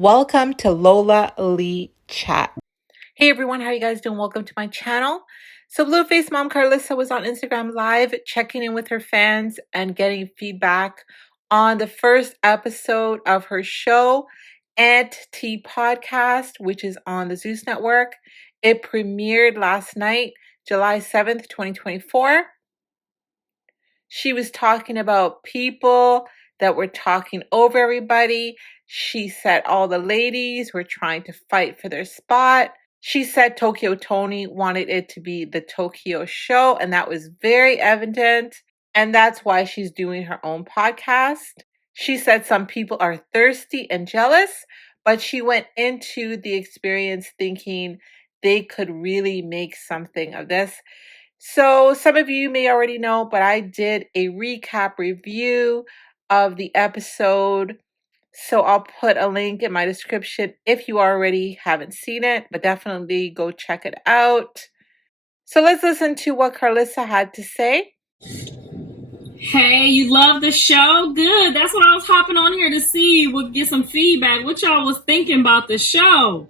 Welcome to Lola Lee Chat. Hey everyone, how you guys doing? Welcome to my channel. So Blueface mom Karlissa was on Instagram Live checking in with her fans and getting feedback on the first episode of her show, Aunt T Podcast, which is on the Zeus Network. It premiered last night, July 7th, 2024. She was talking about people that were talking over everybody. She said all the ladies were trying to fight for their spot. She said Tokyo Toni wanted it to be the Tokyo show, and that was very evident. And that's why she's doing her own podcast. She said some people are thirsty and jealous, but she went into the experience thinking they could really make something of this. So some of you may already know, but I did a recap review of the episode. So I'll put a link in my description if you already haven't seen it, but definitely go check it out. So let's listen to what Karlissa had to say. Hey, you love the show? Good. That's what I was hopping on here to see. We'll get some feedback. What y'all was thinking about the show?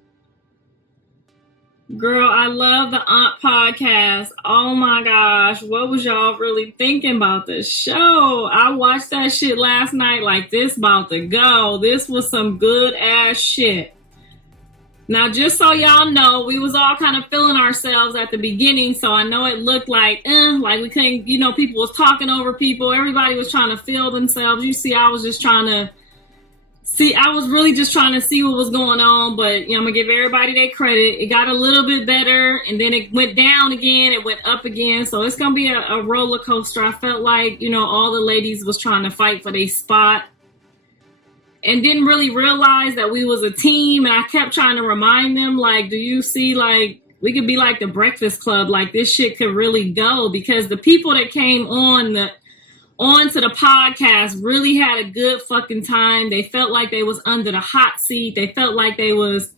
Girl, I love the Aunt podcast. Oh my gosh. What was y'all really thinking about the show? I watched that shit last night like this about to go. This was some good ass shit. Now, just so y'all know, we was all kind of feeling ourselves at the beginning. So I know it looked like we couldn't, people was talking over people. Everybody was trying to feel themselves. You see, I was really just trying to see what was going on, but I'm gonna give everybody their credit. It got a little bit better, and then it went down again, it went up again, so it's gonna be a roller coaster. I felt like, all the ladies was trying to fight for their spot and didn't really realize that we was a team, and I kept trying to remind them, do you see, we could be like the Breakfast Club, this shit could really go, because the people that came onto the podcast really had a good fucking time. They felt like they was under the hot seat. They felt like they was,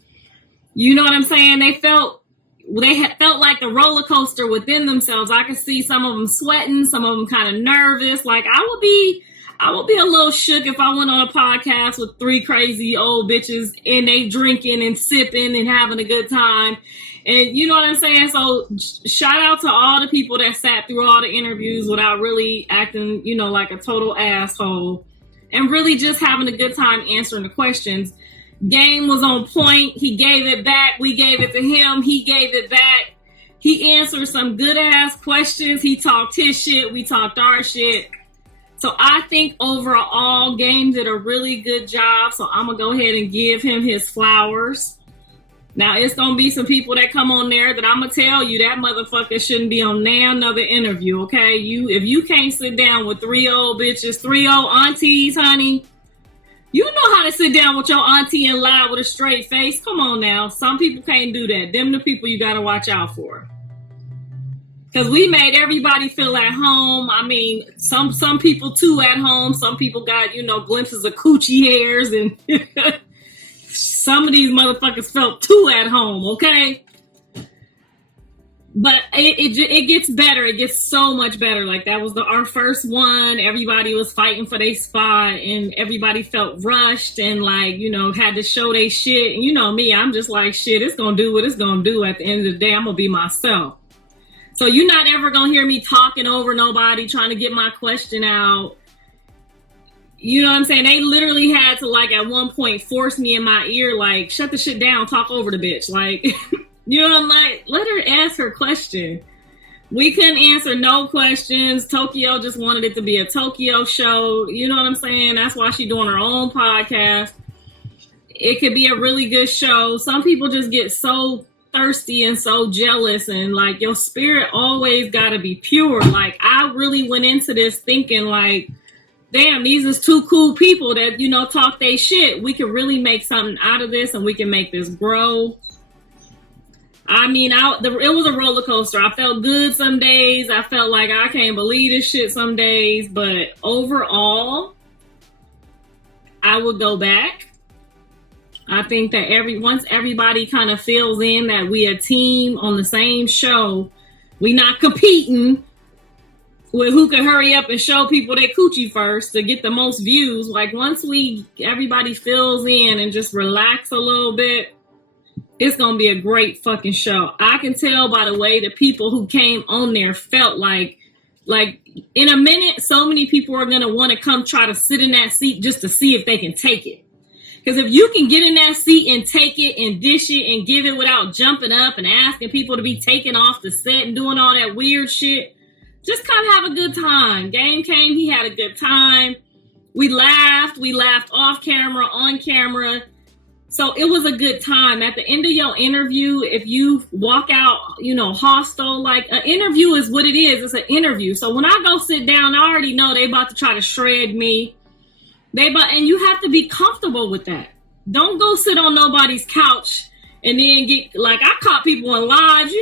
you know what I'm saying? They felt like the roller coaster within themselves. I could see some of them sweating, some of them kind of nervous. I would be a little shook if I went on a podcast with three crazy old bitches and they drinking and sipping and having a good time. And you know what I'm saying? So shout out to all the people that sat through all the interviews without really acting, like a total asshole, and really just having a good time answering the questions. Game was on point. He gave it back. We gave it to him. He gave it back. He answered some good ass questions. He talked his shit. We talked our shit. So I think overall, Game did a really good job. So I'm going to go ahead and give him his flowers. Now, it's going to be some people that come on there that I'm going to tell you that motherfucker shouldn't be on another interview, okay? If you can't sit down with three old bitches, three old aunties, honey, you know how to sit down with your auntie and lie with a straight face. Come on now. Some people can't do that. Them the people you got to watch out for. Because we made everybody feel at home. I mean, some people too at home. Some people got, glimpses of coochie hairs, and some of these motherfuckers felt too at home, okay? But it gets better. It gets so much better. That was our first one. Everybody was fighting for their spot, and everybody felt rushed and had to show their shit. And you know me, I'm just like, shit, it's gonna do what it's gonna do. At the end of the day, I'm gonna be myself. So you're not ever gonna hear me talking over nobody, trying to get my question out. You know what I'm saying? They literally had to at one point force me in my ear, shut the shit down, talk over the bitch. I'm like, let her ask her question. We couldn't answer no questions. Tokyo just wanted it to be a Tokyo show. You know what I'm saying? That's why she's doing her own podcast. It could be a really good show. Some people just get so thirsty and so jealous, and your spirit always gotta be pure. I really went into this thinking damn, these is two cool people that talk they shit. We could really make something out of this, and we can make this grow. I mean, it was a roller coaster. I felt good some days. I felt like I can't believe this shit some days, but overall I would go back. I think that once everybody kind of feels in that we a team on the same show, we not competing. with who can hurry up and show people their coochie first to get the most views. Like once everybody fills in and just relax a little bit, it's gonna be a great fucking show. I can tell by the way the people who came on there felt like in a minute, so many people are gonna want to come try to sit in that seat just to see if they can take it. Because if you can get in that seat and take it and dish it and give it without jumping up and asking people to be taken off the set and doing all that weird shit, just come have a good time. Game came, he had a good time. We laughed off camera, on camera. So it was a good time. At the end of your interview, if you walk out, hostile, like an interview is what it is. It's an interview. So when I go sit down, I already know they about to try to shred me. And you have to be comfortable with that. Don't go sit on nobody's couch and then get like I caught people in lives.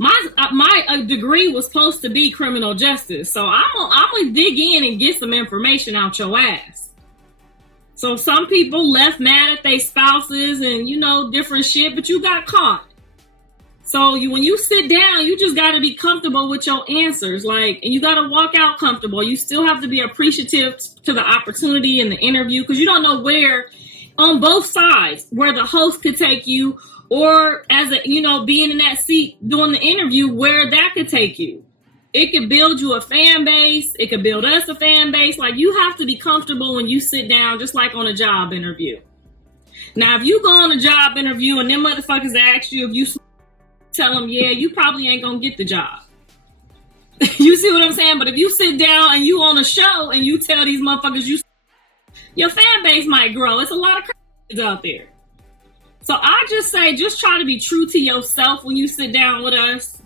My degree was supposed to be criminal justice, so I'm gonna dig in and get some information out your ass. So some people left mad at their spouses and different shit, but you got caught. So when you sit down, you just got to be comfortable with your answers, and you got to walk out comfortable. You still have to be appreciative to the opportunity in the interview, because you don't know where, on both sides, where the host could take you, or as being in that seat doing the interview, where that could take you. It could build you a fan base. It could build us a fan base. Like, you have to be comfortable when you sit down, just like on a job interview. Now, if you go on a job interview and them motherfuckers ask you if you tell them, yeah, you probably ain't gonna get the job. You see what I'm saying? But if you sit down and you on a show and you tell these motherfuckers, your fan base might grow. It's a lot of crazy out there. So I just say, just try to be true to yourself when you sit down with us.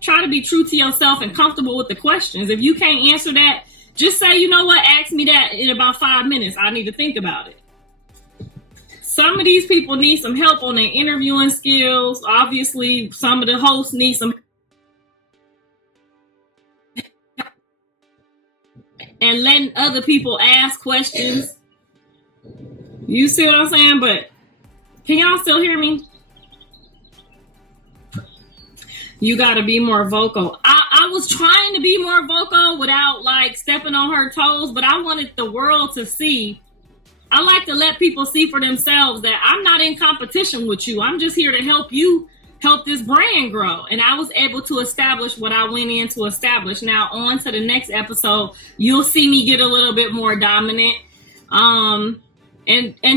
Try to be true to yourself and comfortable with the questions. If you can't answer that, just say, you know what, ask me that in about 5 minutes. I need to think about it. Some of these people need some help on their interviewing skills. Obviously, some of the hosts need some. And letting other people ask questions. You see what I'm saying? But can y'all still hear me? You got to be more vocal. I was trying to be more vocal without stepping on her toes, but I wanted the world to see. I like to let people see for themselves that I'm not in competition with you. I'm just here to help you help this brand grow. And I was able to establish what I went in to establish. Now on to the next episode, you'll see me get a little bit more dominant, and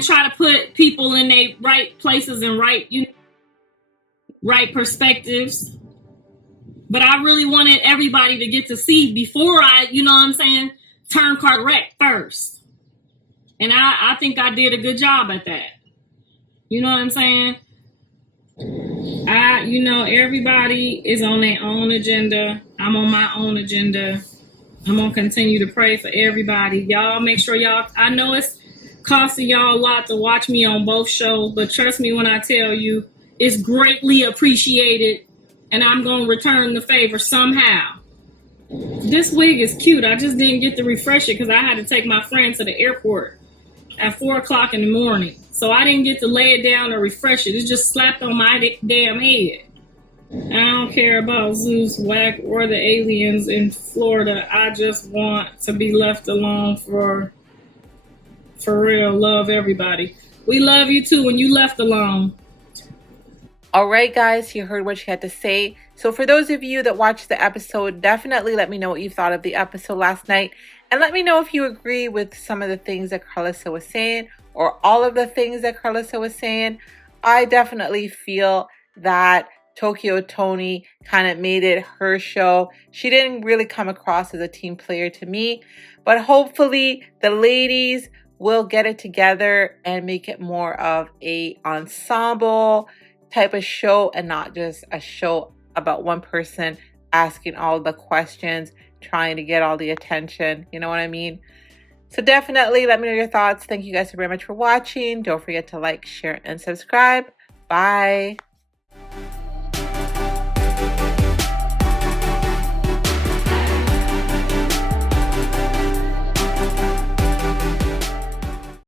try to put people in their right places and right perspectives. But I really wanted everybody to get to see before I, turn correct first. And I think I did a good job at that. You know what I'm saying? Everybody is on their own agenda. I'm on my own agenda. I'm going to continue to pray for everybody. Y'all make sure I know it's costing y'all a lot to watch me on both shows, but trust me when I tell you, it's greatly appreciated, and I'm going to return the favor somehow. This wig is cute. I just didn't get to refresh it because I had to take my friend to the airport at 4 o'clock in the morning. So I didn't get to lay it down or refresh it. It just slapped on my damn head. I don't care about Zeus, Whack, or the aliens in Florida. I just want to be left alone for real. Love everybody. We love you too when you left alone. All right, guys, you heard what she had to say. So for those of you that watched the episode, definitely let me know what you thought of the episode last night. And let me know if you agree with some of the things that Karlissa was saying or all of the things that Karlissa was saying. I definitely feel that Tokyo Toni kind of made it her show. She didn't really come across as a team player to me. But hopefully the ladies will get it together and make it more of a ensemble type of show and not just a show about one person asking all the questions, trying to get all the attention. You know what I mean? So definitely let me know your thoughts. Thank you guys so very much for watching. Don't forget to like, share, and subscribe. Bye.